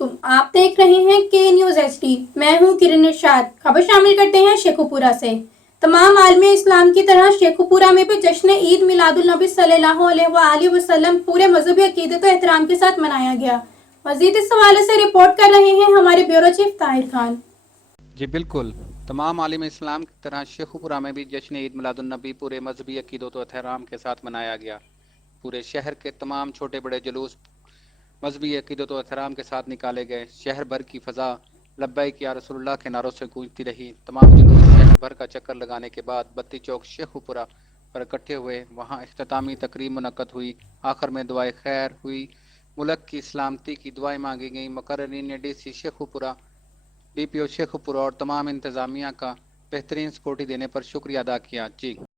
علیکم، آپ دیکھ رہے ہیں کے نیوز ایچ ڈی۔ میں ہوں کرن ارشاد۔ خبر شامل کرتے ہیں شیخو پورہ سے۔ تمام عالم اسلام کی طرح شیخو پورہ میں بھی جشن عید میلاد النبی صلی اللہ علیہ وآلہ وسلم پورے مذہبی عقیدت و احترام کے ساتھ منایا گیا۔ مزید اس حوالے سے رپورٹ کر رہے ہیں ہمارے بیورو چیف طاہر خان۔ جی بالکل، تمام عالم اسلام کی طرح شیخو پورہ میں بھی جشن عید میلاد النبی پورے مذہبی عقیدت و احترام کے ساتھ منایا گیا۔ پورے شہر کے تمام چھوٹے بڑے جلوس مذہبی عقیدت و احترام کے ساتھ نکالے گئے۔ شہر بھر کی فضا لبیک یا رسول اللہ کے نعروں سے گونجتی رہی۔ تمام جلوس شہر بھر کا چکر لگانے کے بعد بتی چوک شیخو پورہ پر اکٹھے ہوئے۔ وہاں اختتامی تقریب منعقد ہوئی۔ آخر میں دعائے خیر ہوئی، ملک کی سلامتی کی دعائیں مانگی گئیں۔ مقررین نے ڈی سی شیخو پورہ، ڈی پی او شیخو پورہ اور تمام انتظامیہ کا بہترین سیکورٹی دینے پر شکریہ ادا کیا۔ جی